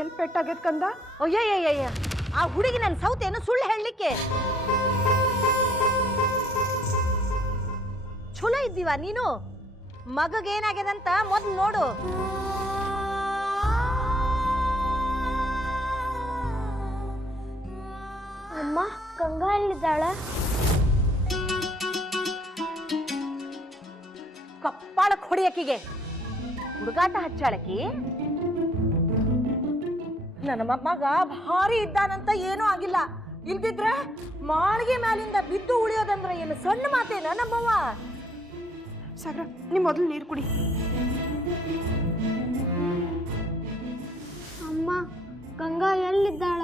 ಎಲ್ಲಿ ಪೆಟ್ಟಾಗೈತ್ ಕಂದ? ಅಯ್ಯಯ್ಯಯ್ಯ, ಆ ಹುಡುಗಿ ನನ್ನ ಸೌತೇನು ಸುಳ್ಳು ಹೇಳಲಿಕ್ಕೆ? ಚಲೋ ಇದ್ದೀವ ನೀನು? ಮಗಗೇನಾಗ್ಯದಂತ ಮೊದ್ಲು ನೋಡು. ಅಮ್ಮ, ಗಂಗಾ ಎಲ್ಲಿದ್ದಾಳ? ಕಪ್ಪಾಳಕ್ಕೆ ಹೊಡಿಯಕಿಗೆ ಹುಡುಗಾಟ ಹಚ್ಚಾಳಕಿ. ನನ್ನ ಮಗ ಭಾರಿ ಇದ್ದಾನಂತ ಏನೂ ಆಗಿಲ್ಲ. ಇಲ್ದಿದ್ರೆ ಮಾಳಿಗೆ ಮ್ಯಾಲಿಂದ ಬಿದ್ದು ಉಳಿಯೋದಂದ್ರೆ ಏನು ಸಣ್ಣ ಮಾತೇನ ನಮ್ಮವ್ವ? ಸಾಗರ, ನೀ ಮೊದಲು ನೀರು ಕುಡಿ. ಅಮ್ಮ, ಗಂಗಾ ಎಲ್ಲಿದ್ದಾಳ?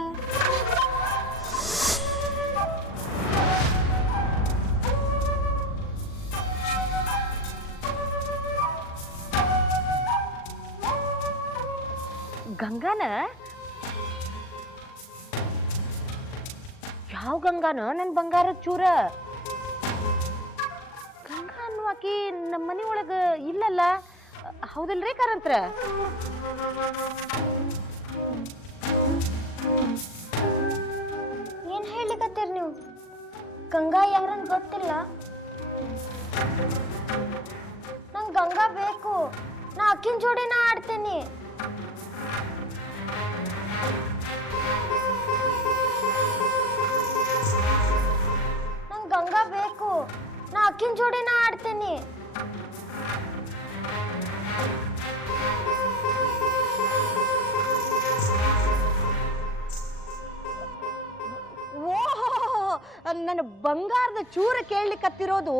ಗಂಗಾನ? ಯಾವ ಗಂಗಾನ? ನನ್ನ ಬಂಗಾರದ ಚೂರ. ಗಂಗಾ ಅನ್ನೋ ಆಕಿ ನಮ್ಮ ಮನೆ ಒಳಗ ಇಲ್ಲಲ್ಲ, ಹೌದಲ್ರಿ ಕಾರಂತ್ರ? ಏನ್ ಹೇಳಿಕತ್ತೀರಿ ನೀವು? ಗಂಗಾ ಯಾರಂತ ಗೊತ್ತಿಲ್ಲ. ನಂಗೆ ಗಂಗಾ ಬೇಕು. ನಾ ಅಕ್ಕಿನ ಜೋಡಿನ ಆಡ್ತೇನೆ. ನಂಗೆ ಗಂಗಾ ಬೇಕು. ನಾ ಅಕ್ಕಿನ ಜೋಡಿನ ಆಡ್ತೇನೆ. ಓಹೋ, ನನ್ನ ಬಂಗಾರದ ಚೂರ ಕೇಳಲಿಕ್ಕತ್ತಿರೋದು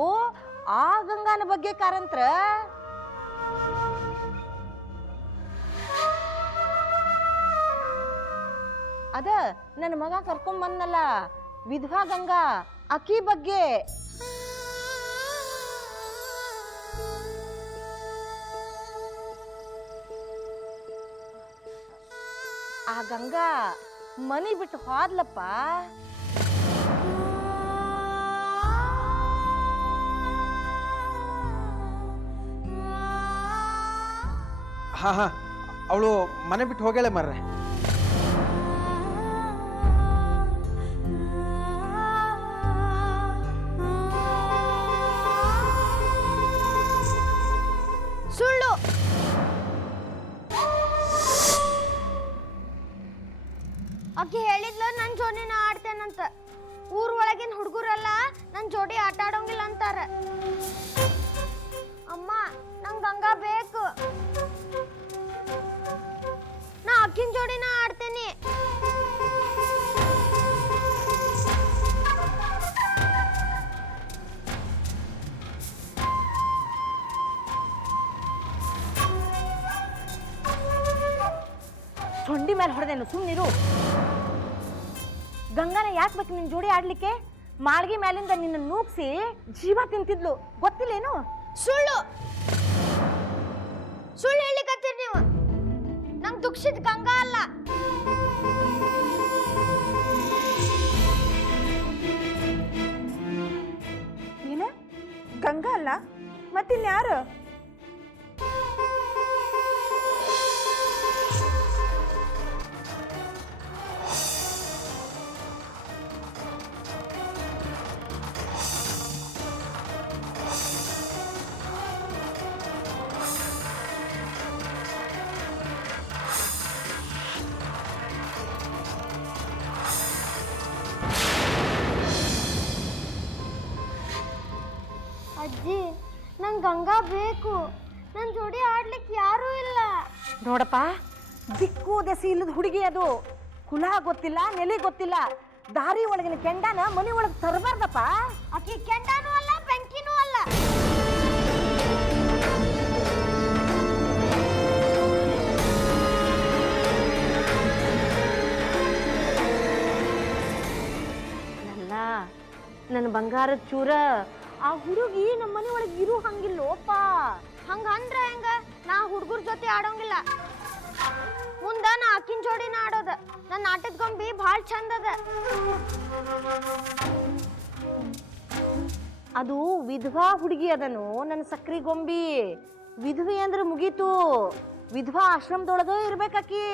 ಆ ಗಂಗಾನ ಬಗ್ಗೆ ಕಾರಂತ್ರ? ಅದ ನನ್ನ ಮಗ ಕರ್ಕೊಂಬಂದಲ್ಲ, ವಿಧವಾ ಗಂಗಾ, ಅಕ್ಕಿ ಬಗ್ಗೆ. ಆ ಗಂಗಾ ಮನಿ ಬಿಟ್ಟು ಹೋದ್ಲಪ್ಪ. ಹಾ, ಅವಳು ಮನೆ ಬಿಟ್ಟು ಹೋಗ್ಯಾಳೆ ಮರ್ರೆ. ಸುಳ್ಳು. ಅಕ್ಕಿ ಹೇಳಿದ್ಲು ನನ್ನ ಜೋಡಿನ ಆಡ್ತೇನಂತ. ಊರ್ ಒಳಗಿನ ಹುಡುಗರೆಲ್ಲ ನನ್ನ ಜೋಡಿ ಆಟ ಆಡೋಂಗಿಲ್ಲ ಅಂತಾರ. ಅಮ್ಮ, ನಂಗೆ ಗಂಗಾ ಬೇಕು. ನಾ ಅಕ್ಕಿನ ಜೋಡಿನ ಆಡ್ತೇನೆ. ಸೊಂಡಿ ಮೇಲೆ ಹೊಡೆದೇನು? ಸುಮ್ಮನಿರು. ಗಂಗಾನ ಯಾಕೆ ಬೇಕು ನಿನ್ನ ಜೋಡಿ ಆಡ್ಲಿಕ್ಕೆ? ಮಾಳ್ಗಿ ಮ್ಯಾಲಿಂದ ನಿನ್ನ ನೂಗ್ಸಿ ಜೀವ ತಿಂತಿದ್ಲು, ಗೊತ್ತಿಲ್ಲೇನು? ಸುಳ್ಳು. ಸುಳ್ಳು ಹೇಳಿಕತ್ತೀರಿ ನೀವು. ನಂಗೆ ದುಃಖಿಸಿದ ಗಂಗಾ ಅಲ್ಲ. ಏನ? ಗಂಗಾ ಅಲ್ಲ ಮತ್ತಿನ್ಯಾರು? ಅಜ್ಜಿ, ನಂಗೆ ಗಂಗಾ ಬೇಕು. ನನ್ನ ಜೋಡಿ ಆಡ್ಲಿಕ್ಕೆ ಯಾರೂ ಇಲ್ಲ. ನೋಡಪ್ಪ, ದಿಕ್ಕು ದೆಸಿ ಇಲ್ಲದ ಹುಡುಗಿ ಅದು. ಕುಲ ಗೊತ್ತಿಲ್ಲ, ನೆಲೆ ಗೊತ್ತಿಲ್ಲ. ದಾರಿ ಒಳಗಿನ ಕೆಂಡನ ಮನೆ ಒಳಗೆ ತರಬಾರ್ದಪ್ಪ. ಆಕಿ ಕೆಂಡನೂ ಅಲ್ಲ, ಬೆಂಕಿನೂ ಅಲ್ಲ. ಅಲ್ಲ, ನನ್ನ ಬಂಗಾರದ ಚೂರ, ಆ ಹುಡುಗಿ ನಮ್ಮ ಮನೆ ಒಳಗೆ ಇರು ಹಂಗಿಲ್ಲೋಪ. ಹಂಗಂದ್ರ ಹೆಂಗ? ನಾ ಹುಡುಗರ ಜೊತೆ ಆಡೋಂಗಿಲ್ಲ. ಮುಂದ ನಾ ಅಕ್ಕಿನ ಜೋಡಿನ ಆಡೋದ. ನನ್ನ ಆಟದ ಗೊಂಬಿ ಭಾಳ ಚಂದ ಅದ. ಅದು ವಿಧವಾ ಹುಡುಗಿ ಅದನು, ನನ್ನ ಸಕ್ರಿ ಗೊಂಬಿ. ವಿಧವೆ ಅಂದ್ರೆ ಮುಗೀತು. ವಿಧವಾ ಆಶ್ರಮದೊಳಗ ಇರ್ಬೇಕಾಕಿ.